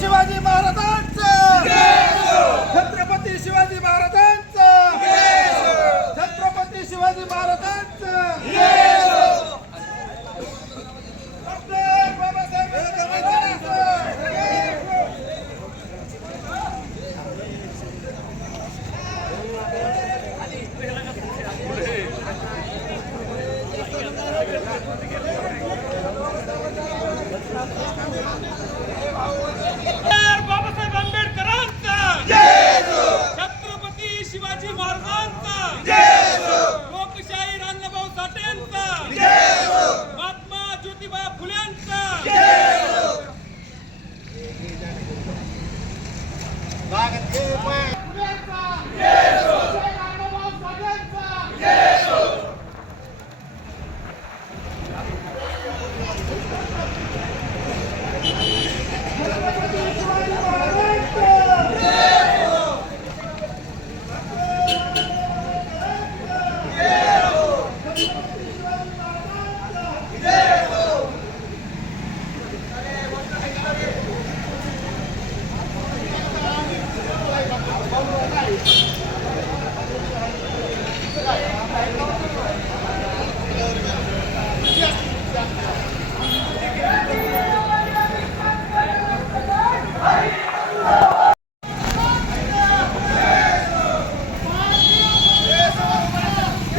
शिवाजी महाराजांचं छत्रपती शिवाजी महाराजांचं छत्रपती शिवाजी महाराजांचं डॉक्टर बाबासाहेब आंबेडकरांचं बाबासाहेब आंबेडकरांचा छत्रपती शिवाजी महाराजांचा लोकशाही अण्णाभाऊ साठेंचा महात्मा ज्योतिबा फुलेंचा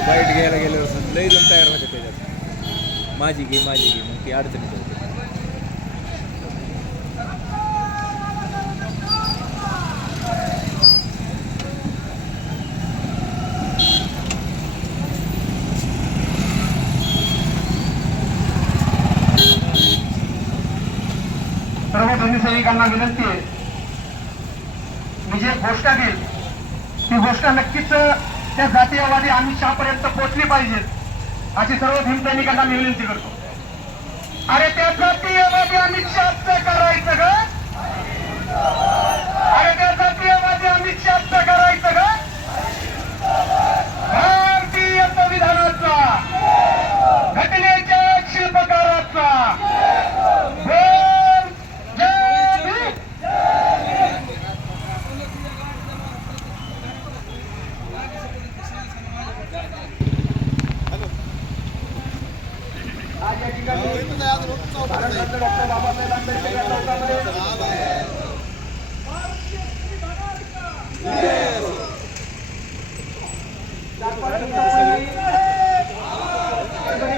बाईट घ्यायला गेल्यावर लई जण तयार होते त्याच्यात माझी घे मग ती अडचणीत होते. सर्व दोन्ही सैनिकांना विनंती आहे, मी जे घोषणा देईल ती घोषणा नक्कीच त्या जातीयवादी अमित शहा पर्यंत पोहोचली पाहिजे अशी सर्व भीम सैनिकांना मी विनंती करतो. अरे त्या जातीयवादी अमित शहाचं करायचं ग, अरे त्या जातीयवादी अमित शहाचं करायचं ग, भारतीय संविधानाचा घटनेच्या शिल्पकाराचा डॉक्टर बाबासाहेब आंबेडकर या चौकामध्ये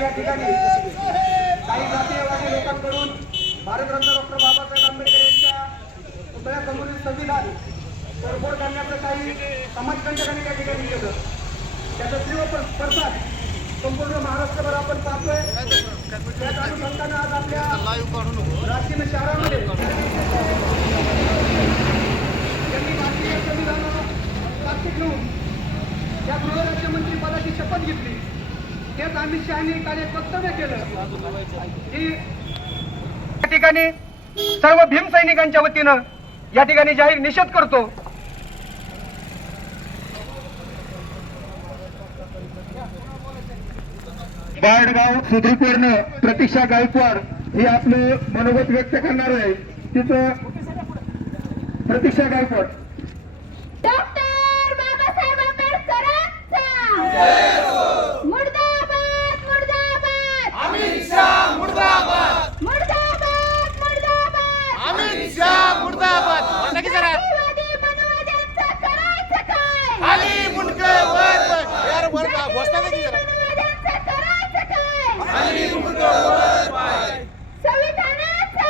या ठिकाणी काही जातीयवादी लोकांकडून भारतरत्न डॉक्टर बाबासाहेब आंबेडकर यांच्या पुतळ्यासमोरील संविधान तोडफोड करण्याचं काही समाजकंटकांनी त्या ठिकाणी केलं. त्याचा तीव्र पडसाद संपूर्ण महाराष्ट्रभर आपण पाहतोय. त्याच अनुषंगानं आज आपल्या राजकीय शहरामध्ये त्यांनी भारतीय संविधानाला साक्षी घेऊन या गृहराज्यमंत्री पदाची शपथ घेतली. तेच अमित शहानी काल एक वक्तव्य केलं की या ठिकाणी सर्व भीम सैनिकांच्या वतीनं या ठिकाणी जाहीर निषेध करतो. बाळगाव सुद्रुकवरनं प्रतीक्षा गायकवाड हे आपलं मनोगत व्यक्त करणार आहे. तिचं प्रतीक्षा गायकवाड. डॉक्टर बाबासाहेब आंबेडकरांचा मुर्दाबाद मुर्दाबाद अमित शहा मुर्दाबाद मुर्दाबाद मुर्दाबाद अमित शहा मुर्दाबाद जातीवादी मनोवाद्यांचं करायचं काय? खाली मुंडकं वर यार वर जातीवादी मनोवाद्यांचं करायचं काय? खाली मुंडकं वर संविधानाचा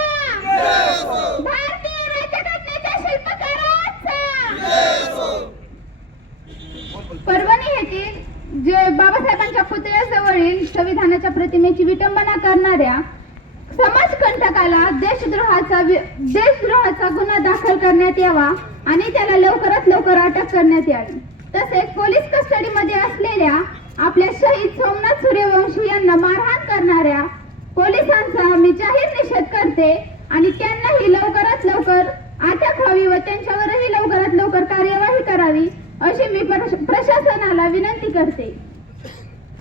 भारतीय राज्यघटनेच्या शिल्पकाराचा परभणी येथील जे बाबासाहेबांच्या पुतळ्याजवळील संविधानाच्या प्रतिमेची विटंबना करणाऱ्या समाजकंटकाला देशद्रोहाचा गुन्हा दाखल करण्यात यावा आणि त्याला लवकरात लवकर अटक करण्यात यावी. तसेच पोलीस कस्टडीमध्ये असलेल्या आपल्या शहीद सोमनाथ सूर्यवंशी यांना मारहाण करणाऱ्या पोलिसांचा मी जाहीर निषेध करते आणि त्यांनाही लवकरात लवकर अटक व्हावी व त्यांच्यावरही लवकरात लवकर कार्यवाही करावी अशी मी प्रशासनाला विनंती करते.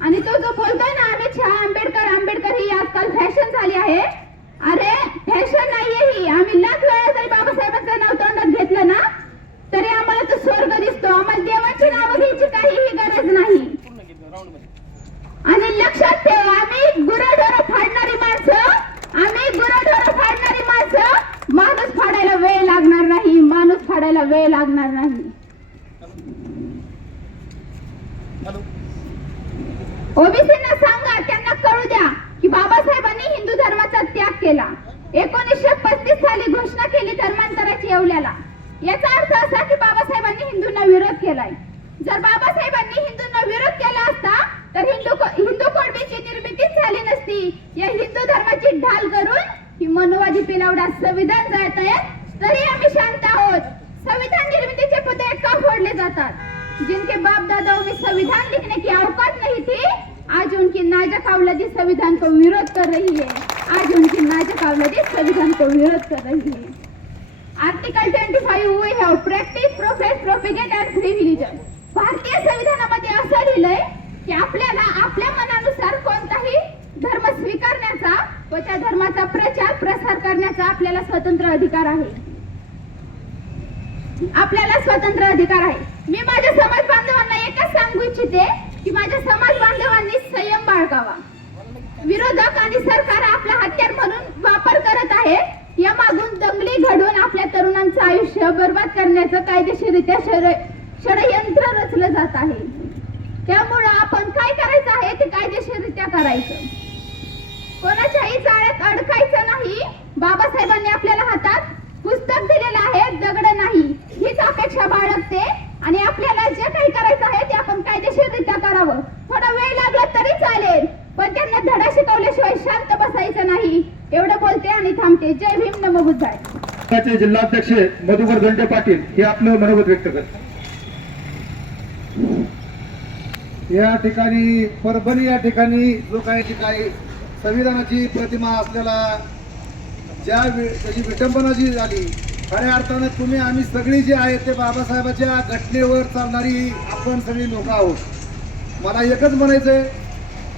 आणि तो जो बोलतोय ना अमित शहा आंबेडकर ही आजकाल फॅशन झाली आहे. अरे फॅशन नाहीये ही. आम्ही लाख वेळा जरी बाबासाहेब लागणार नाही. ओबीसींना सांगा, त्यांना कळू द्या की बाबासाहेबांनी हिंदू धर्माचा त्याग केला. 1935 साली घोषणा केली धर्मांतराची येवल्याला. याचा अर्थ असा की बाबासाहेबांनी हिंदूंना विरोध केलाय. जर बाबासाहेबांनी हिंदूंना विरोध केला असता तर हिंदू कोडबीची निर्मितीच झाली नसती. या हिंदू धर्माची ढाल करून ही मनोवादी पिलावडा संविधान जाळताय, तरी आम्ही शांत आहोत. संविधान निर्मितीचे पुतळे का फोडले जातात? जिनके बाप दादाओं में संविधान लिखने की औकात नहीं थी, आज उनकी नाजक औलादी संविधान को विरोध कर रही है. आज उनकी नाजक औलादी संविधान को विरोध कर रही है. Article 25 we have practice, profess, propagate and free religion. भारतीय संविधानामध्ये असं लिहिलंय की आपल्याला आपल्या मनानुसार कोणताही धर्म स्वीकारण्याचा व त्या धर्माचा प्रचार प्रसार करण्याचा आपल्याला स्वतंत्र अधिकार आहे. आपल्याला स्वतंत्र अधिकार आहे. मी माझ्या समाज बांधवांना एकच सांगू इच्छिते की माझ्या समाज बांधवांनी संयम बाळगावा. विरोधक आणि सरकार आपला हत्यार म्हणून वापर करत आहे. या मागून दंगली घडवून आपल्या तरुणांचं आयुष्य बर्बाद करण्याचं कायदेशीररित्या षडयंत्र रचलं जात आहे. त्यामुळं आपण काय करायचं आहे ते कायदेशीररित्या करायचं. कोणाच्याही जाळ्यात अडकायचं नाही. बाबासाहेबांनी आपल्याला हातात पुस्तक दिलेलं आहे, दगड नाही. हीच अपेक्षा बाळगते आणि आपल्याला जे काही करायचं आहे ते आपण कायदेशीररित्या करावं. थोडा वेळ लागला तरी चालेल, पण त्यांना धडा शिकवल्याशिवाय शांत बसायचं नाही. एवढं बोलते आणि थांबते. जय भीम, नमो बुद्धाय. जिल्हाध्यक्ष मधुकर घंटे पाटील हे आपलं मनोगत व्यक्त करतात. या ठिकाणी परभणी या ठिकाणी जो काही संविधानाची प्रतिमा असलेला त्याची विटंबना जी झाली, खऱ्या अर्थानं तुम्ही आम्ही सगळी जी आहेत ते बाबासाहेबाच्या घटनेवर चालणारी आपण सगळी लोक आहोत. मला एकच म्हणायचंय,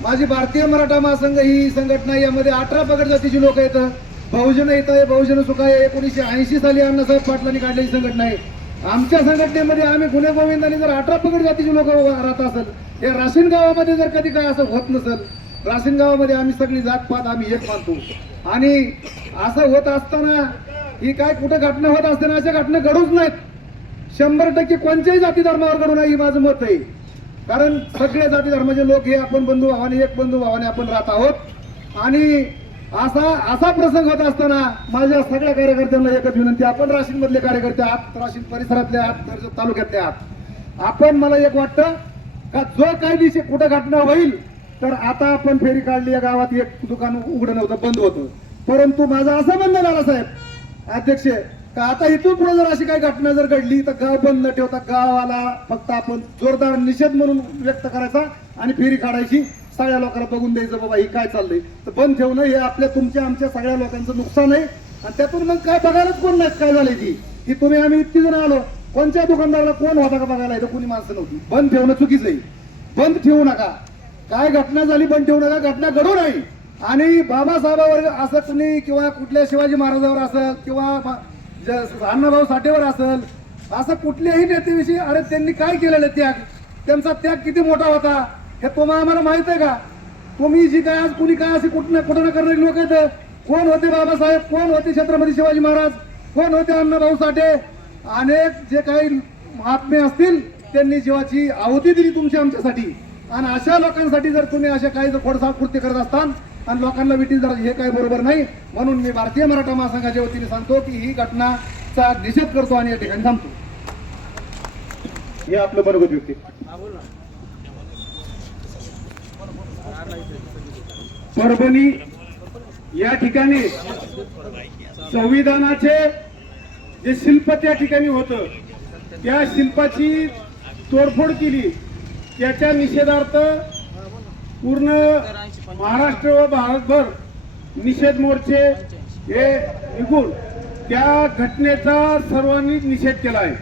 माझी भारतीय मराठा महासंघ ही संघटना, यामध्ये 18 पगड जातीची लोक येतं. बहुजन येतं, बहुजन सुखाय 1980 साली अण्णासाहेब पाटलांनी काढलेली संघटना आहे. आमच्या संघटनेमध्ये आम्ही गुन्हे गोविंदाने जर 18 पगड जातीची लोक राहत असेल, या राशीन गावामध्ये जर कधी काय असं होत नसेल, राशीन गावामध्ये आम्ही सगळी जातपात आम्ही एक मानतो. आणि असं होत असताना ही काय कुठं घटना होत असताना अशा घटना घडूच नाहीत. 100% कोणत्याही जाती धर्मावर घडू नये ही माझं मत आहे. कारण सगळ्या जाती धर्माचे लोक हे आपण बंधू भावाने, एक बंधू भावाने आपण राहत आहोत. आणि असा प्रसंग होत असताना माझ्या सगळ्या कार्यकर्त्यांना एकच विनंती, आपण राशीन मधले कार्यकर्ते आहात, राशीन परिसरातले आहात, कर्जत तालुक्यातले आहात, आपण मला एक वाटतं का जो काही दिवशी कुठं घटना होईल तर आता आपण फेरी काढली, या गावात एक दुकान उघडं नव्हतं, बंद होतं. परंतु माझं असं म्हणणं झालं साहेब अध्यक्ष का आता इथून पुढे जर अशी काही घटना जर घडली तर गाव बंद न ठेवता गावाला फक्त आपण जोरदार निषेध म्हणून व्यक्त करायचा आणि फेरी काढायची. सगळ्या लोकांना बघून द्यायचं बाबा ही काय चाललंय. तर बंद ठेवणं हे आपल्या तुमच्या आमच्या सगळ्या लोकांचं नुकसान आहे. आणि त्यातून मग काय बघायलाच कोण नाही काय झालंय ती तुम्ही आम्ही इतकी जण आलो, कोणत्या दुकानदाराला कोण होता का बघायला, इथं कोणी माणसं नव्हती. बंद ठेवणं चुकीचं आहे. बंद ठेवू नका. काय घटना झाली बंद ठेवू नका, घटना घडू नाही. आणि बाबासाहेबावर असं कुणी किंवा कुठल्या शिवाजी महाराजांवर असेल किंवा अण्णाभाऊ साठेवर असेल, असं कुठल्याही नेत्याविषयी अरे त्यांनी काय केलेलं त्याग, त्यांचा त्याग किती मोठा होता हे तुम्हाला आम्हाला माहित आहे का? तुम्ही जी काय आज कुणी काय असे कुठं ना करणारी लोक आहेत. कोण होते बाबासाहेब, कोण होते छत्रपती शिवाजी महाराज, कोण होते अण्णाभाऊ साठे, अनेक जे काही महात्मे असतील त्यांनी जीवाची आहुती दिली तुमची आमच्यासाठी. आणि अशा लोकांसाठी जर तुम्ही अशा काही जर खोडसाळ कृत्य करत असताल आणि लोकांना विटील जर हे काही बरोबर नाही. म्हणून मी भारतीय मराठा महासंघाच्या वतीने सांगतो की ही घटनाचा निषेध करतो आणि या ठिकाणी थांबतो. हे आपलं मनोगत व्यक्त. परभणी या ठिकाणी संविधानाचे जे शिल्प त्या ठिकाणी होतं त्या शिल्पाची तोडफोड केली. त्याच्या निषेधार्थ पूर्ण महाराष्ट्र व भारतभर निषेध मोर्चे हे निघून त्या घटनेचा सर्वांनी निषेध केला आहे.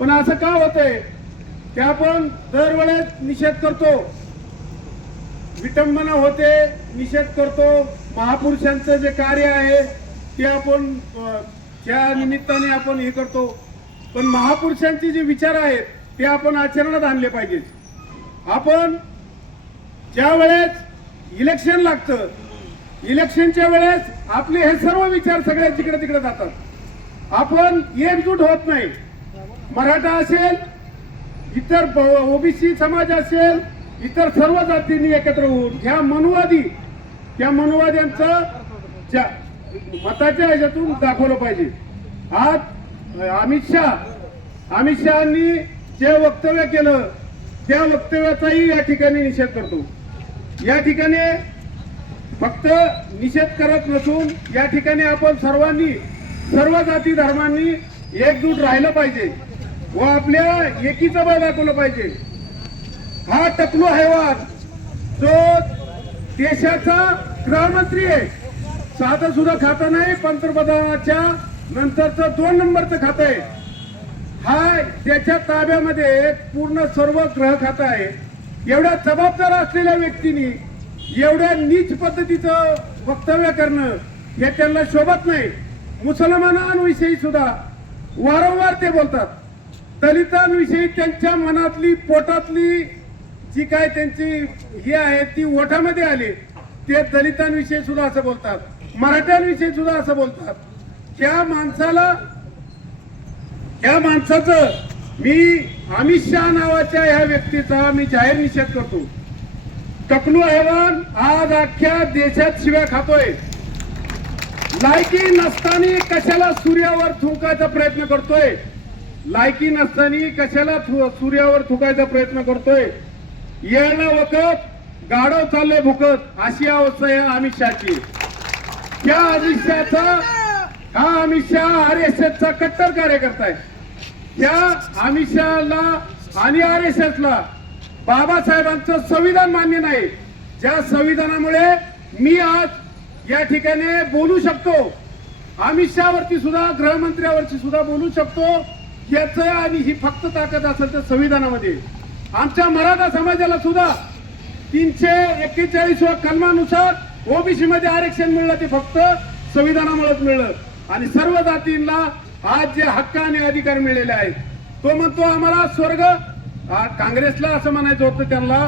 पण असं का होतंय की आपण दरवेळेस निषेध करतो, विटंबना होते, निषेध करतो. महापुरुषांचं जे कार्य आहे ते आपण त्या निमित्ताने आपण हे करतो. पण महापुरुषांचे जे विचार आहेत ते आपण आचरणात आणले पाहिजे. आपण ज्या वेळेस इलेक्शन लागतं, इलेक्शनच्या वेळेस आपले हे सर्व विचार सगळे जिकडे तिकडे जातात. आपण एकजूट होत नाही. मराठा असेल, इतर ओबीसी समाज असेल, इतर सर्व जातींनी एकत्र होऊन त्या मनुवाद्यांचं मताच्या ह्याच्यातून दाखवलं पाहिजे. आज अमित शहानी जे वक्तव्य केलं त्या वक्तव्याचाही या ठिकाणी निषेध करतो. या ठिकाणी फक्त निषेध करत नसून या ठिकाणी आपण सर्व जाती धर्मांनी एकजूट राहिलं पाहिजे व आपल्या एकीचं बळ दाखवलं पाहिजे. हा टकलू हैवान जो देशाचा गृहमंत्री आहे, साधं सुद्धा खातं नाही, पंतप्रधानाच्या नंतरचं 2 नंबरचं खातं आहे. हा त्याच्या ताब्यामध्ये पूर्ण सर्व ग्रह खातं आहे. एवढ्या जबाबदार असलेल्या व्यक्तींनी एवढ्या नीच पद्धतीचं वक्तव्य करणं हे त्यांना शोभत नाही. मुसलमानांविषयी सुद्धा वारंवार ते बोलतात. दलितांविषयी त्यांच्या मनातली पोटातली जी काय त्यांची हे आहे ती ओठामध्ये आली. ते दलितांविषयी सुद्धा असं बोलतात, मराठ्यांविषयी सुद्धा असं बोलतात. त्या माणसाचं मी अमित शहा नावाच्या ह्या व्यक्तीचा मी जाहीर निषेध करतो. टकलू हैवान आज अख्ख्या देशात शिव्या खातोय. लायकी नसताना कशाला सूर्यावर थुंकायचा प्रयत्न करतोय. लायकी नसताना कशाला सूर्यावर थुकायचा प्रयत्न करतोय. यायला वखत गाढव चालले भुकत अशी अवस्था आहे अमित शहाची. त्या अमित शहा RSSचा कट्टर कार्यकर्ता आहे. त्या अमित शहाला आणि RSSला बाबासाहेबांचं संविधान मान्य नाही. ज्या संविधानामुळे मी आज या ठिकाणी बोलू शकतो, अमित शहावरती सुद्धा गृहमंत्र्यावरती सुद्धा बोलू शकतो, याच आणि ही फक्त ताकद असेल तर संविधानामध्ये. आमच्या मराठा समाजाला सुद्धा 341 कलमानुसार ओबीसी मध्ये आरक्षण मिळलं ते फक्त संविधानामुळेच मिळलं. आणि सर्व जातींना आज जे हक्क आणि अधिकार मिळालेले आहेत. तो म्हणतो आम्हाला स्वर्ग. काँग्रेसला असं म्हणायचं होतं त्यांना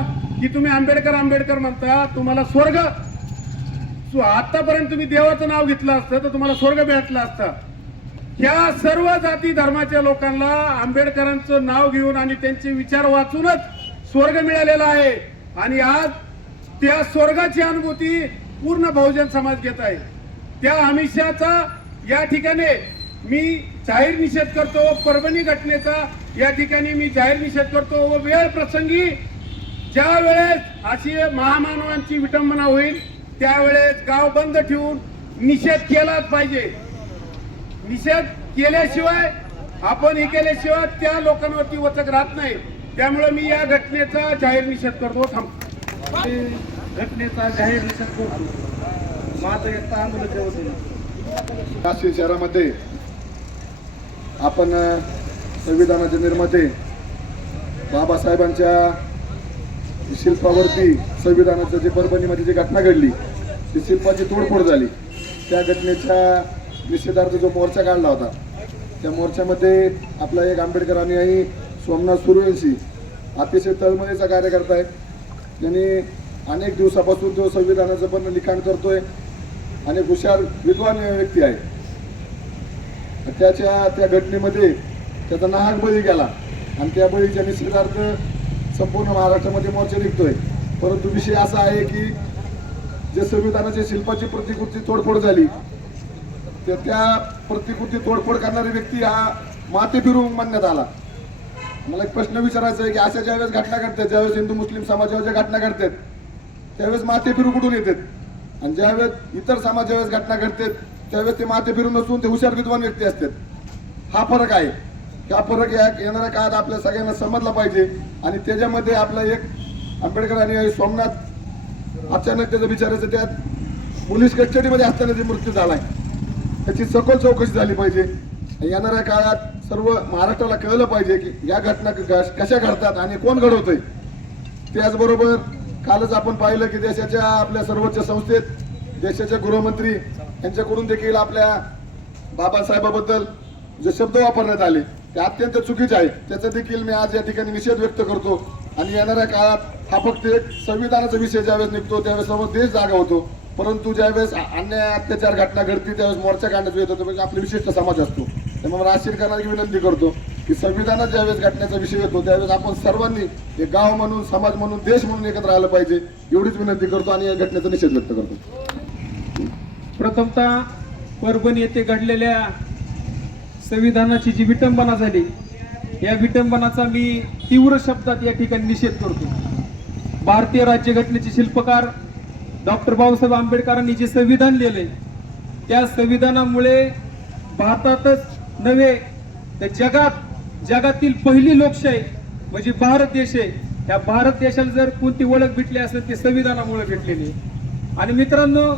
की तुम्ही आंबेडकर म्हणता, तुम्हाला स्वर्ग आतापर्यंत तुम्ही देवाचं नाव घेतलं असतं तर तुम्हाला स्वर्ग भेटला असता. ह्या सर्व जाती धर्माच्या लोकांना आंबेडकरांचं नाव घेऊन आणि त्यांचे विचार वाचूनच स्वर्ग मिळालेला आहे. आणि आज त्या स्वर्गाची अनुभूती पूर्ण बहुजन समाज घेत आहे. त्या अमित शहाचा या ठिकाणी मी जाहीर निषेध करतो. परभणी घटनेचा या ठिकाणी मी जाहीर निषेध करतो. व वेळ प्रसंगी ज्या वेळेस अशी महामानवांची विटंबना होईल त्यावेळेस गाव बंद ठेवून निषेध केलाच पाहिजे. निषेध केल्याशिवाय आपण हे केल्याशिवाय त्या लोकांवरती वचक राहत नाही. त्यामुळे मी या घटनेचा जाहीर निषेध करतो. घटनेचा जाहीर निषेध करतो. माझं एकटा आंदोलनाच्या वतीने नाशिक शहरामध्ये आपण संविधानाचे निर्माते बाबासाहेबांच्या शिल्पावरती संविधानाचं जे परभणीमध्ये जी घटना घडली ती शिल्पाची तोडफोड झाली. त्या घटनेच्या निषेधार्थ जो मोर्चा काढला होता त्या मोर्चामध्ये आपला एक आंबेडकर अनुयायी सोमनाथ सूर्यवंशी अतिशय तळमळीचा कार्यकर्ता आहे. त्यांनी अनेक दिवसापासून तो संविधानाचं पण लिखाण करतोय आणि हुशार विद्वान व्यक्ती आहे. त्या घटनेमध्ये त्याचा नाहक बळी गेला आणि त्या बळीच्या निषेधार्थ संपूर्ण महाराष्ट्रामध्ये मोर्चा निघतोय. परंतु विषय असा आहे की जे संविधानाच्या शिल्पाची प्रतिकृती तोडफोड झाली त्या प्रतिकृती तोडफोड करणारी व्यक्ती हा माते फिरून मानण्यात आला. मला एक प्रश्न विचारायचा आहे की अशा ज्यावेळेस घटना घडतात, ज्यावेळेस हिंदू मुस्लिम समाजावर ज्या घटना घडतात त्यावेळेस माते फिरू कुठून येतात आणि ज्यावेळेस इतर समाज ज्यावेळेस घटना घडतात त्यावेळेस ते माते फिरून नसून ते हुशार विद्वान व्यक्ती असतात. हा फरक आहे. हा फरक येणाऱ्या काळात आपल्या सगळ्यांना समजला पाहिजे. आणि त्याच्यामध्ये आपला एक आंबेडकर आणि सोमनाथ अचानक त्याचं विचारायचं त्यात पोलीस कस्टडीमध्ये असताना जे मृत्यू झालाय त्याची सखोल चौकशी झाली पाहिजे. येणाऱ्या काळात सर्व महाराष्ट्राला कळलं पाहिजे की या घटना कशा घडतात आणि कोण घडवतंय. त्याचबरोबर कालच आपण पाहिलं की देशाच्या आपल्या सर्वोच्च संस्थेत देशाचे गृहमंत्री यांच्याकडून देखील आपल्या बाबासाहेबाबद्दल जे शब्द वापरण्यात आले ते अत्यंत चुकीचे आहेत. त्याचा देखील मी आज या ठिकाणी निषेध व्यक्त करतो. आणि येणाऱ्या काळात हा फक्त एक संविधानाचा विषय ज्यावेळेस निघतो त्यावेळेस सर्व देश जागा होतो. परंतु ज्यावेळेस अन्याय अत्याचार घटना घडते त्यावेळेस मोर्चा काढण्यात येत होतो म्हणजे आपला विशिष्ट समाज असतो. त्यामुळे राजशील करण्याची विनंती करतो की संविधानात ज्यावेळेस घटनेचा विषय येतो त्यावेळेस आपण सर्वांनी एक गाव म्हणून, समाज म्हणून, देश म्हणून एकत्र आलं पाहिजे एवढीच विनंती करतो आणि या घटनेचा निषेध व्यक्त करतो. प्रथमतः परभणी येथे घडलेल्या संविधानाची जी विटंबना झाली, या विटंबनाचा मी तीव्र शब्दात या ठिकाणी निषेध करतो. भारतीय राज्यघटनेचे शिल्पकार डॉक्टर बाबासाहेब आंबेडकरांनी जे संविधान लिहिले, त्या संविधानामुळे भारतातच नव्हे तर जगातील पहिली लोकशाही म्हणजे भारत देश आहे. त्या भारत देशाला जर कोणती ओळख भेटली असेल ती संविधानामुळे भेटलेली. आणि मित्रांनो,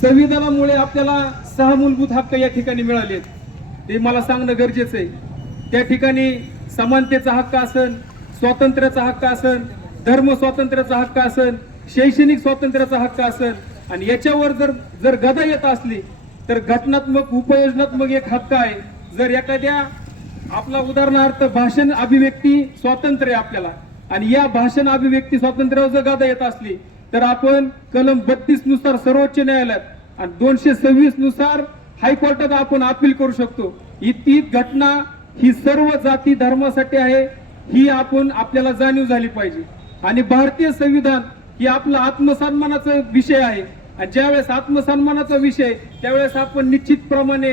संविधानामुळे आपल्याला 6 मूलभूत हक्क या ठिकाणी मिळालेत, ते मला सांगणं गरजेचं आहे. त्या ठिकाणी समानतेचा हक्क असेल, स्वातंत्र्याचा हक्क असेल, धर्म स्वातंत्र्याचा हक्क असेल, शैक्षणिक स्वातंत्र्याचा हक्क असेल, आणि याच्यावर जर गदा येत असली तर घटनात्मक उपयोजनात्मक एक हक्क आहे. जर एखाद्या आपला उदाहरणार्थ भाषण अभिव्यक्ती स्वातंत्र्य आपल्याला, आणि या भाषण अभिव्यक्ती स्वातंत्र्यावर जर गदा येत असली तर आपण कलम 32 नुसार सर्वोच्च न्यायालयात आणि 226 नुसार हायकोर्टात आपण अपील करू शकतो. ती घटना ही सर्व जाती धर्मासाठी आहे, ही आपल्याला जाणीव झाली पाहिजे. आणि भारतीय संविधान ही आपला आत्मसन्मानाचा विषय आहे, आणि ज्यावेळेस आत्मसन्मानाचा विषय त्यावेळेस आपण निश्चितप्रमाणे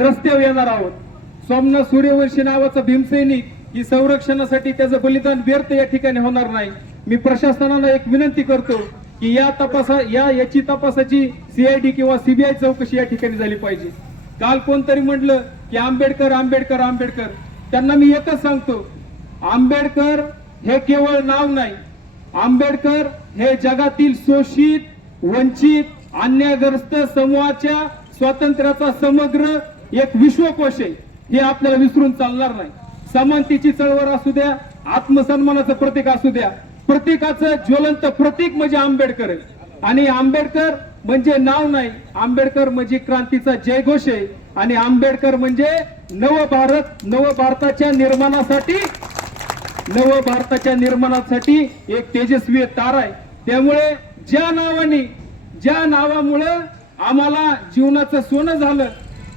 रस्त्यावर येणार आहोत. सोमनाथ सूर्यवंशी नावाचा भीमसैनिक ही संरक्षणासाठी त्याचं बलिदान व्यर्थ या ठिकाणी होणार नाही. मी प्रशासनाला एक विनंती करतो की याची तपासाची CID किंवा CBI चौकशी या ठिकाणी झाली पाहिजे. काल कोणतरी म्हटलं की आंबेडकर आंबेडकर आंबेडकर, त्यांना मी एकच सांगतो, आंबेडकर हे केवळ नाव नाही, आंबेडकर हे जगातील शोषित, वंचित, अन्यायग्रस्त समूहाच्या स्वातंत्र्याचा समग्र एक विश्वकोश आहे. हे आपल्याला विसरून चालणार नाही. समानतेची चळवळ असू द्या, आत्मसन्मानाचं प्रतीक असू द्या, प्रतीकाचं ज्वलंत प्रतीक म्हणजे आंबेडकर आहे. आणि आंबेडकर म्हणजे नाव नाही, आंबेडकर म्हणजे क्रांतीचा जयघोष आहे. आणि आंबेडकर म्हणजे नवभारताच्या निर्माणासाठी एक तेजस्वी तारा आहे. त्यामुळे ज्या नावामुळे आम्हाला जीवनाचं सोनं झालं,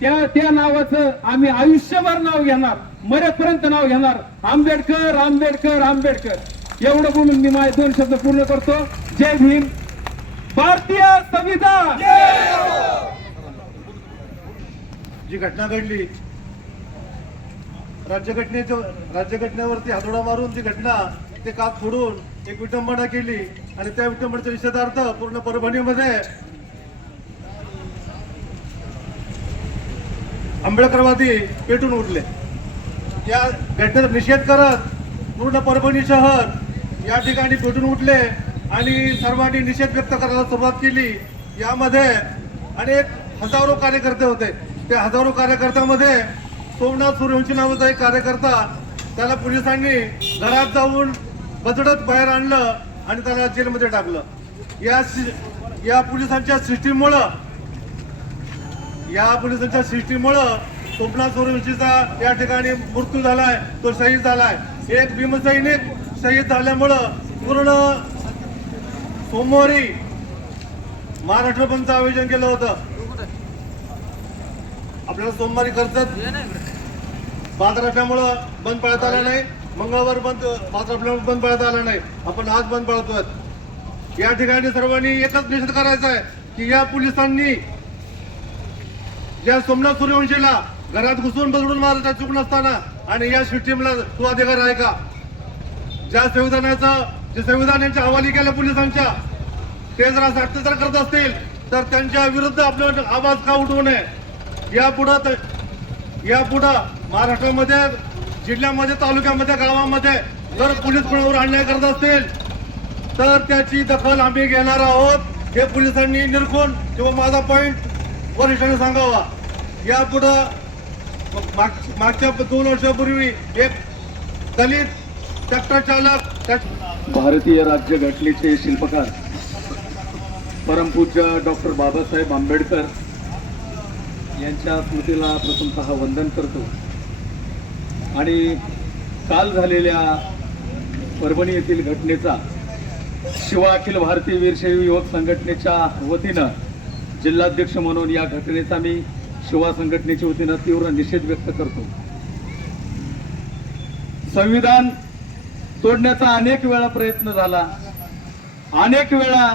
त्या नावाचं आम्ही आयुष्यभर नाव घेणार, मरेपर्यंत नाव घेणार, आंबेडकर आंबेडकर आंबेडकर. एवढं बोलून मी माझे 2 शब्द पूर्ण करतो. जय भीम. भारतीय संविधान. जी घटना घडली, राज्यघटनेवरती हातोडा मारून जी घटना, ते काप फोडून एक विटंबना केली, आणि त्या विटंबनेच्या निषेधार्थ पूर्ण परभणीमध्ये आंबेडकरवादी पेटून उठले. या घटनेचा निषेध करत पूर्ण परभणी शहर या ठिकाणी पेटून उठले आणि सर्वांनी निषेध व्यक्त करायला सुरुवात केली. यामध्ये अनेक हजारो कार्यकर्ते होते. त्या हजारो कार्यकर्त्यामध्ये सोमनाथ सूर्यवंशी नावाचा एक कार्यकर्ता, त्याला पोलिसांनी घरात जाऊन बजडत बाहेर आणलं आणि त्याला जेलमध्ये टाकलं. या पोलिसांच्या सिस्टीममुळं सोमनाथ सूर्यवंशीचा या ठिकाणी मृत्यू झालाय, तो शहीद झालाय. एक भीमसैनिक शहीद झाल्यामुळं पूर्ण सोमवारी महाराष्ट्र बंदचं आयोजन केलं होतं. आपल्याला सोमवारी कर्जत बाजार असल्यामुळं बंद पाळता आला नाही, मंगळवार बाजार बंद पाळता आला नाही, आपण आज बंद पाळतोय. या ठिकाणी सर्वांनी एकच निषेध करायचा आहे की या पोलिसांनी या सोमनाथ सूर्यवंशीला घरात घुसून बदलून मारायचा चूक नसताना, आणि या सिस्टीमला तो अधिकार आहे का? जे संविधान यांच्या हवाली केलं पोलिसांच्या, ते जर असं अत्याचार करत असतील तर त्यांच्या विरुद्ध आपला आवाज का उठवू नये? यापुढं महाराष्ट्रामध्ये, जिल्ह्यामध्ये, तालुक्यामध्ये, गावामध्ये जर पोलीस कोणावर अन्याय करत असतील तर त्याची दखल आम्ही घेणार आहोत. हे पोलिसांनी निरखून किंवा माझा पॉइंट वरिष्ठांनी सांगावा. यापुढं मागच्या 2 वर्षापूर्वी एक दलित ट्रॅक्टर चालक, भारतीय राज्यघटनेचे शिल्पकार परमपूज्य डॉक्टर बाबासाहेब आंबेडकर यांच्या स्मृतीला प्रथमतः वंदन करतो. आणि काल झालेल्या परभणी येथील घटनेचा शिवा अखिल भारतीय वीरशैव युवक संघटनेच्या वतीनं जिल्हाध्यक्ष म्हणून या घटनेचा मी शिवा संघटनेच्या वतीनं तीव्र निषेध व्यक्त करतो. संविधान तोडण्याचा अनेक वेळा प्रयत्न झाला, अनेक वेळा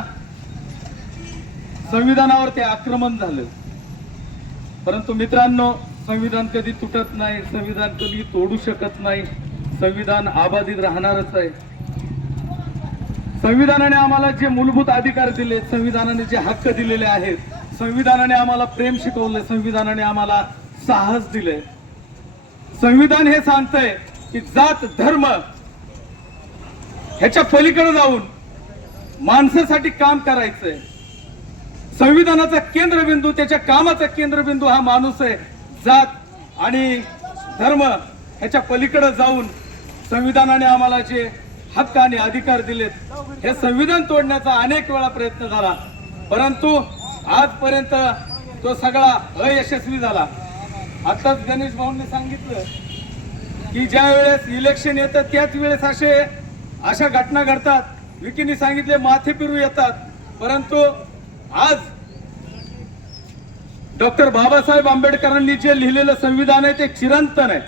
संविधानावर ते आक्रमण झालं, परंतु मित्रांनो, संविधान कधी तुटत नाही, संविधान कधी तोडू शकत नाही, संविधान अबाधित राहणारच आहे. संविधानाने आम्हाला जे मूलभूत अधिकार दिले, संविधानाने जे हक्क दिलेले आहेत, संविधानाने आम्हाला प्रेम शिकवलं, संविधानाने आम्हाला साहस दिले. संविधान हे सांगतंय की जात धर्म ह्याच्या पलीकडे जाऊन माणसासाठी काम करायचंय. संविधानाचा केंद्रबिंदू, त्याच्या कामाचा केंद्रबिंदू हा माणूस आहे. जात आणि धर्म ह्याच्या पलीकडे जाऊन संविधानाने आम्हाला जे हक्क आणि अधिकार दिलेत, हे संविधान तोडण्याचा अनेक वेळा प्रयत्न झाला, परंतु आजपर्यंत तो सगळा अयशस्वी झाला. आताच गणेश भाऊंनी सांगितलं की ज्या वेळेस इलेक्शन येतं त्याच वेळेस अशा घटना घडतात. विकीने सांगितले माथे फिरू येतात, परंतु आज डॉक्टर बाबासाहेब आंबेडकरांनी जे लिहिलेलं संविधान आहे ते चिरंतन आहे.